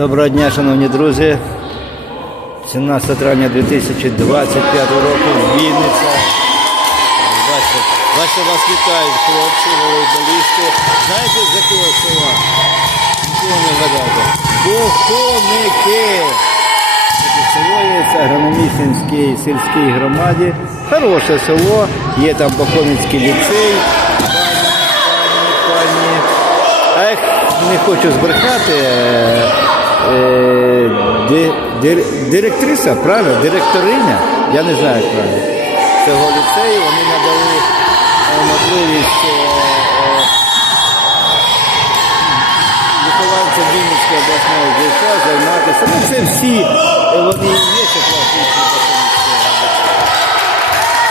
Доброго дня, шановні друзі. 17 травня 2025 року Вінниця. Бачите, вас вітають хлопці, волейболісти. Знаєте, з якого села? Нікого не гадайте. Бухоники. Село це Агрономічнинській сільській громаді. Хороше село, є там Бохоницький ліцей. Пані, пані. Ех, не хочу збрехати. Е, ди- дир- директриса, правильно? Директориня, я не знаю як правильно. Цього ліцею вони надали е, можливість е, е, вихованцям Вінницької обласної ЖК займатися. Ну, це всі е, вони є це класні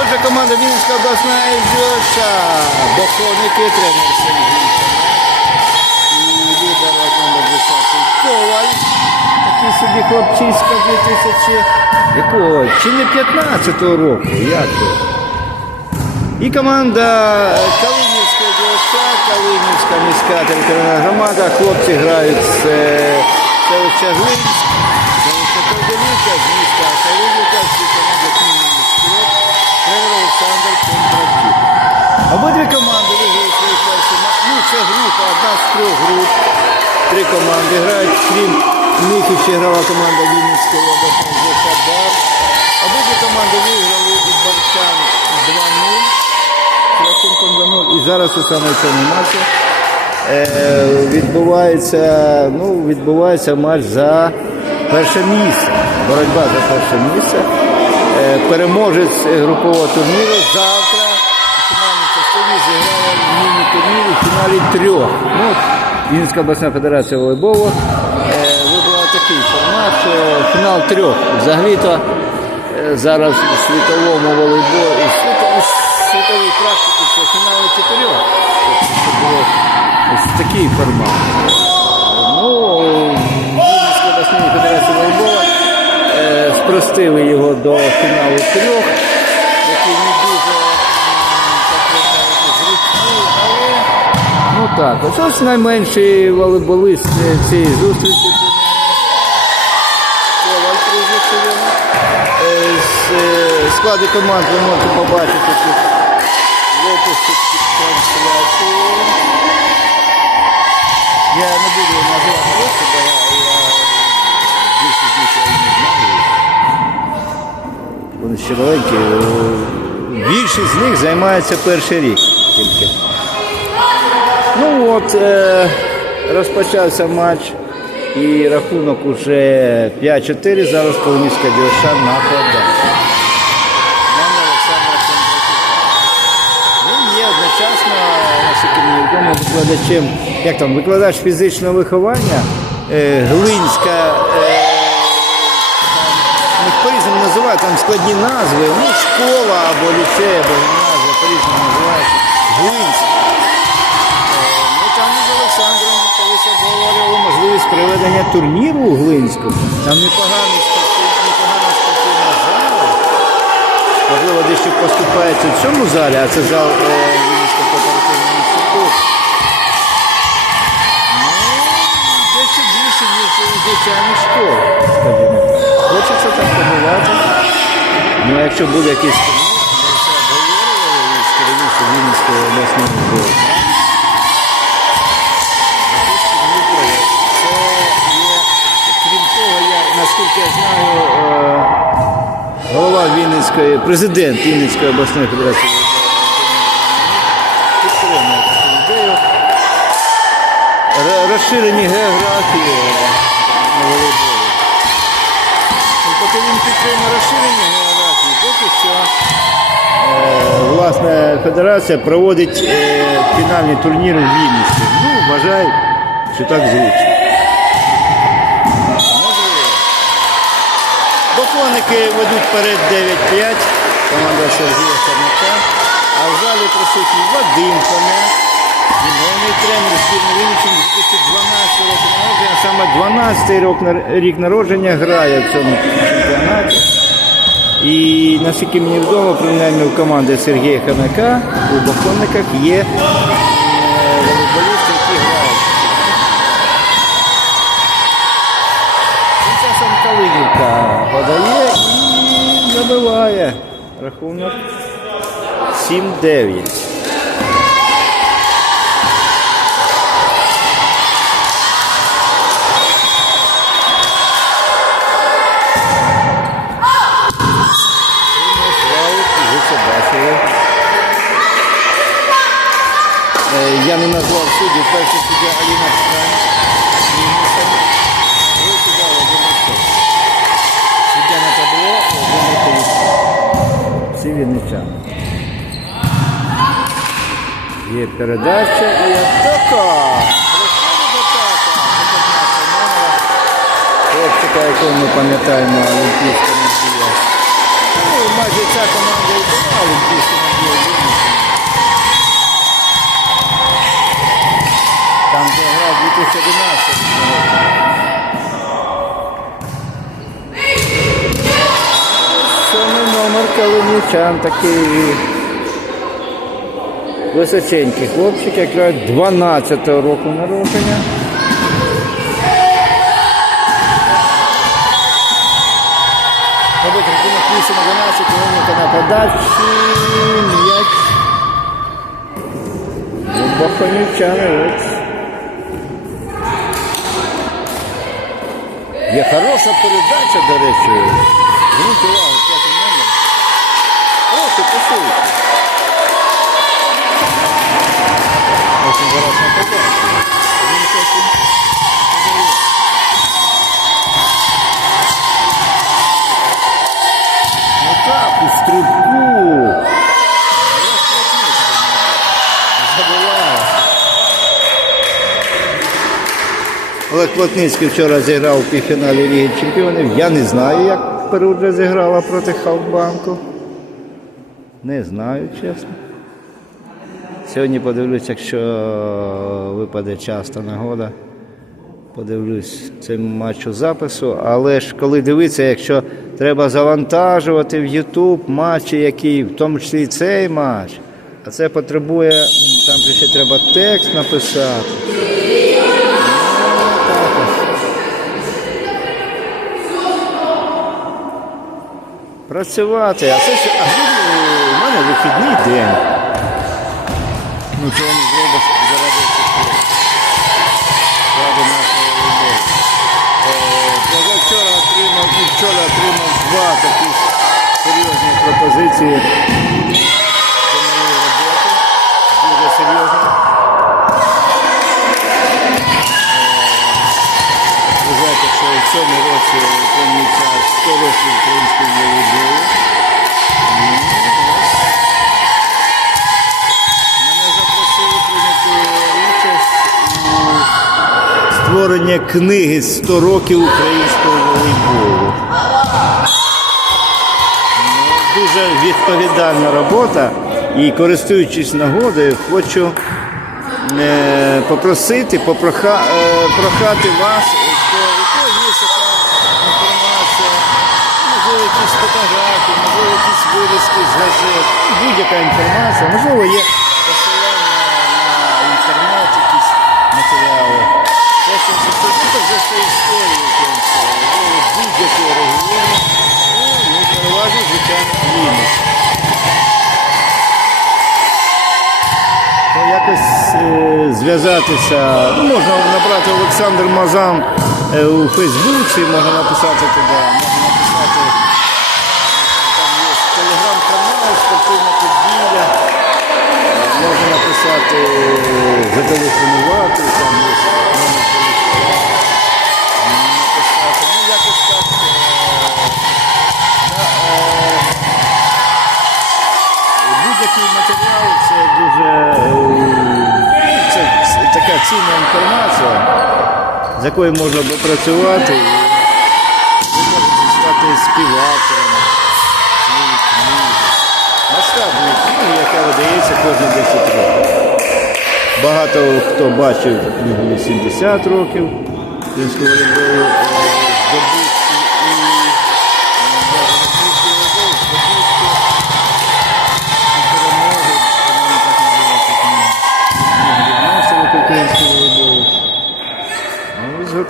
Отже, команда Вінницька обласна ЖК, Бохоники, тренер Коваль. Такий собі хлопчиська 2000, якого? Чи не 15-го року? Як то? І команда Калинівська ДСК, Калинівська міська територіальна громада. Хлопці грають з селища Глинськ, селища Ковдолівка, з міста Калинівка, Кондратюк. Обидві команди виграли. Ну, це група, одна з трьох груп. Три команди грають, крім них ще грала команда Вінницької обласної «Бар». Обидві команди виграли від Барчан 2-0. рахунком 2-0. І зараз у саме цьому матчі е, відбувається, ну, відбувається матч за перше місце. Боротьба за перше місце. Е, переможець групового турніру завтра фіналі трьох. Ну, от обласна федерація волейболу е, вибрала такий формат, що фінал трьох. Взагалі-то е, зараз у світовому волейболі, у світовій практиці це фінали чотирьох. Тобто ось такий формат. Ну, Вінницька обласна федерація волейболу е, спростили його до фіналу трьох, так, ось ось найменший волейболист цієї зустрічі. Е, З складу команд ви можете побачити тут в описі під трансляцією. Я не буду називати просто, бо я, більше них не знаю. Вони ще маленькі. Більшість з них займається перший рік тільки. Ну от, е, розпочався матч і рахунок уже 5-4. Зараз нападає. Мене Олександра Кондратюка. Він є одночасно, мені викладачем, як там, викладач фізичного виховання, е, Глинська, е, там, по-різному називають, там складні назви, ну, школа або ліцей, або гімназія, по-різному називають. Глинськ. Проведення турніру у Глинську. Там спортивний, непогана спортивна зала. Можливо, дещо поступається в цьому залі, а це зал е, Вінницького кооперативного інституту. Ну, дещо більше, ніж звичайна школа, скажімо так. Хочеться там побувати. Ну, якщо буде якийсь турнір, ми це обговорювали із керівництвом Вінницької обласної я знаю, е, голова Вінницької, президент Вінницької обласної федерації підтримує таку ідею. Розширені географії. Поки він підтримує розширення географії, поки що е, власне федерація проводить е, фінальні турніри в Вінниці. Ну, вважаю, що так зручно. Можливо. Бохоники ведуть вперед 9-5. Команда Сергія Черняка. А в залі присутній Вадим Панець. Головний тренер збірної Вінниччини 2012 року народження. Саме 12 рок нар- рік народження грає в цьому чемпіонаті. І наскільки мені відомо, принаймні у команди Сергія Ханака у Бахонниках є рахунок 7-9. Ви це. Е, Я не назвав суддів, перший суддя Аліна Є передача і атака. Проходить атака. Це 15 номера. Хлопчика, якого ми пам'ятаємо, олімпійська надія. Ну, майже ця команда і була олімпійська надія Там де грав 2011 Сьомий номер Калинічан такий височенький хлопчик, якраз 12-го року народження. Робить рахунок 8-11, Леоніка на подачі, м'яч. Баханючани, ось. Є хороша передача, до речі. Зверніть увагу, п'ятий номер. Прошу, посилки. Олег Плотницький вчора зіграв у півфіналі Ліги Чемпіонів. Я не знаю, як Перуджа зіграла проти Халкбанку. Не знаю, чесно. Сьогодні подивлюсь, якщо випаде час та нагода. Подивлюсь цей матч у запису, але ж коли дивитися, якщо треба завантажувати в YouTube матчі, які, в тому числі і цей матч, а це потребує, там же ще треба текст написати. Ну. Працювати, а це ще, а сьогодні у мене вихідний день. Ну чого не зробиш заради цього? Ради нашої любові. Я вчора отримав вчора отримав два такі серйозні пропозиції до моєї роботи. Дуже серйозні. Е, що в цьому році повністю 100 років української волейболу. У створенні книги «100 років українського волейболу. Дуже відповідальна робота і користуючись нагодою, хочу е, попросити, попроха, е, прохати вас, що у кого є така інформація, можливо, якісь фотографії, можливо, якісь вирізки з газет, будь-яка інформація, можливо, є зв'язатися, ну, можна набрати Олександр Мазан е, у Фейсбуці, можна написати туди, можна написати, там є телеграм-канал, спортивна подвір'я, Е, можна написати, е, зателефонувати, з якою можна попрацювати. І Ви можете стати співавтором цієї книги. Масштабної книги, яка видається кожні 10 років. Багато хто бачив книгу 80 років українського волейболу, е,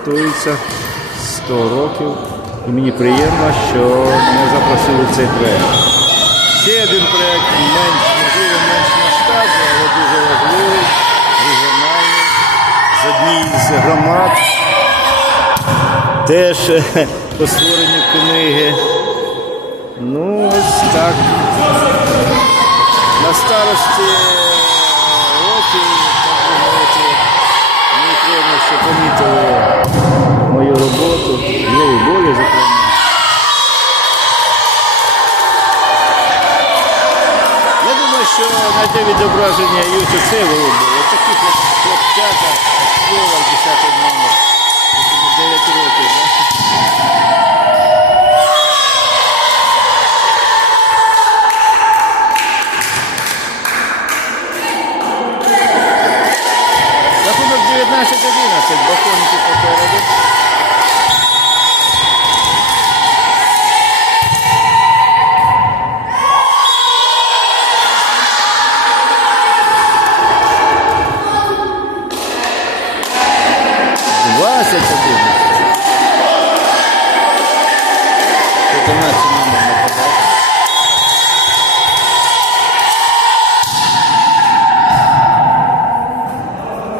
готується 100 років. І мені приємно, що мене запросили в цей проєкт. Ще менш, можливо, менш масштабний, але дуже важливий, регіональний, з однієї з громад. Теж е, по створенню книги. Ну, ось так. На старості років, би мовити, мені приємно, що помітили роботу, мою волю, зокрема. Я думаю, що знайде відображення Юсу це голуби. Ось такі хлоп- хлопчата, школа, 10 номер.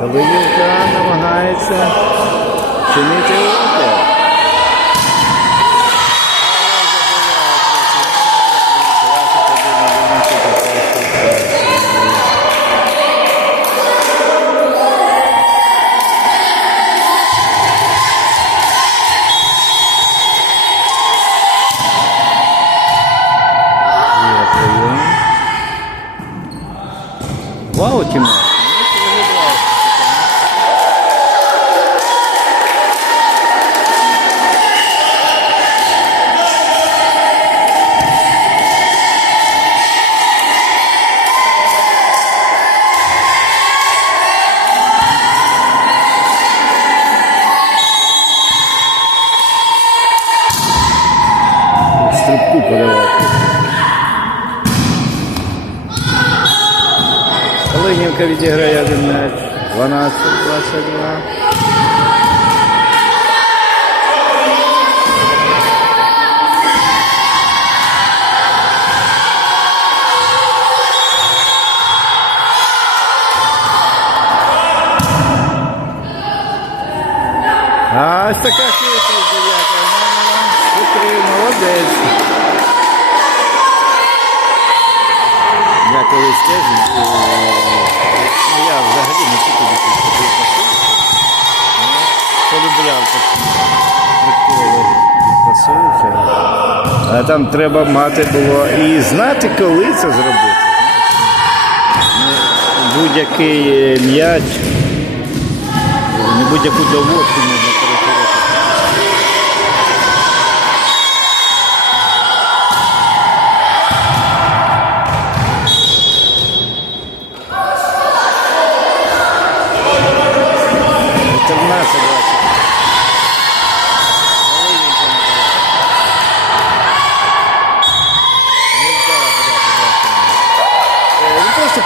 Калинівка намагається чинити опір. Є прийом. Вау, Тимур. Калинівка відіграє один м'яч. 12-22. А ось така хитрість дев'ята номера. Хитрий, молодець. Колись теж, е, ну я взагалі не тільки ходив полюбляв такі приколи від. А там треба мати було і знати, коли це зробити. Ну, Будь-який м'яч, не будь-яку доводку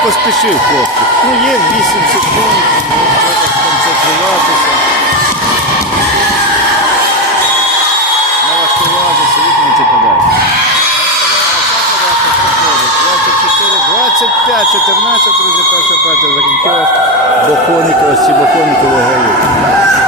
поспішив хлопчик. Ну є 8 секунд, ну, треба сконцентруватися. Налаштуватися, виконати подачу. 24, 25, 14, друзі, перша партія закінчилась. Боконіки, ось ці боконіки